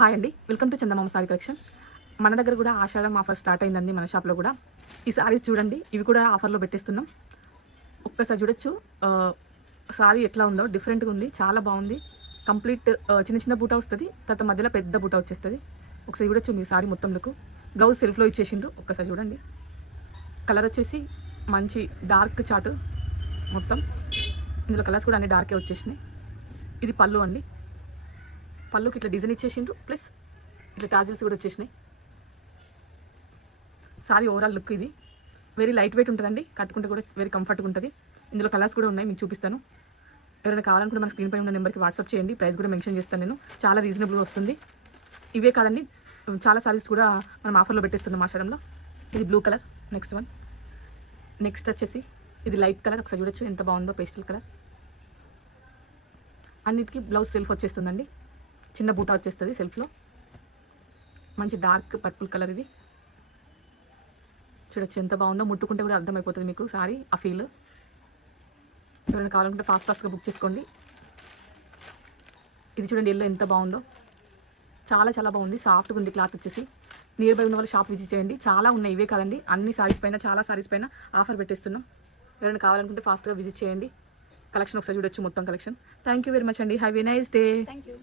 Hi అండి, welcome to Chandamama sorry collection. మన దగ్గర కూడా ఆషాఢం ఆఫర్ స్టార్ట్ అయిందండి. మన షాప్లో కూడా ఈ సారీస్ చూడండి, ఇవి కూడా ఆఫర్లో పెట్టేస్తున్నాం. ఒక్కసారి చూడొచ్చు సారీ ఎట్లా ఉందో, డిఫరెంట్గా ఉంది, చాలా బాగుంది. కంప్లీట్ చిన్న చిన్న బూట వస్తుంది, తర్వాత మధ్యలో పెద్ద బూట వచ్చేస్తుంది. ఒకసారి చూడొచ్చు మీ సారీ మొత్తం లుక్. బ్లౌజ్ సెల్ఫ్లో ఇచ్చేసిండ్రు, ఒక్కసారి చూడండి. కలర్ వచ్చేసి మంచి డార్క్ చాటు మొత్తం. ఇందులో కలర్స్ కూడా అన్ని డార్కే వచ్చేసినాయి. ఇది పళ్ళు అండి, పళ్ళుకి ఇట్లా డిజైన్ ఇచ్చేసిండ్రు, ప్లస్ ఇట్లా టాజిల్స్ కూడా వచ్చేసినాయి. సారీ ఓవరాల్ లుక్ ఇది వెరీ లైట్ వెయిట్ ఉంటుందండి, కట్టుకుంటే కూడా వెరీ కంఫర్ట్గా ఉంటుంది. ఇందులో కలర్స్ కూడా ఉన్నాయి, మీకు చూపిస్తాను. ఎవరైనా కావాలనుకుంటే మన స్క్రీన్ పైన ఉన్న నెంబర్కి వాట్సాప్ చేయండి, ప్రైస్ కూడా మెన్షన్ చేస్తాను నేను. చాలా రీజనబుల్గా వస్తుంది. ఇవే కాదండి, చాలా సారీస్ కూడా మనం ఆఫర్లో పెట్టేస్తున్నాం ఆషాఢంలో. ఇది blue colour, next one. Next వచ్చేసి ఇది లైట్ కలర్, ఒకసారి చూడొచ్చు ఎంత బాగుందో, పేస్టల్ కలర్. అన్నిటికీ బ్లౌజ్ సెల్ఫ్ వచ్చేస్తుందండి, చిన్న బూటా వచ్చేస్తుంది సెల్ఫ్లో. మంచి డార్క్ పర్పుల్ కలర్, ఇది చూడొచ్చు ఎంత బాగుందో. ముట్టుకుంటే కూడా అర్థమైపోతుంది మీకు సారీ ఆ ఫీల్. ఎవరైనా కావాలనుకుంటే ఫాస్ట్గా బుక్ చేసుకోండి. ఇది చూడండి ఎల్లో ఎంత బాగుందో, చాలా చాలా బాగుంది, సాఫ్ట్గా ఉంది క్లాత్ వచ్చేసి. నియర్ బై ఉన్న వాళ్ళు షాప్ విజిట్ చేయండి, చాలా ఉన్నాయి. ఇవే కాదండి, అన్ని సారీస్ పైన, చాలా సారీస్ పైన ఆఫర్ పెట్టేస్తున్నాం. ఎవరైనా కావాలనుకుంటే ఫాస్ట్గా విజిట్ చేయండి. కలెక్షన్ ఒకసారి చూడొచ్చు మొత్తం collection. Thank you very much అండి. Have a nice day. Thank you.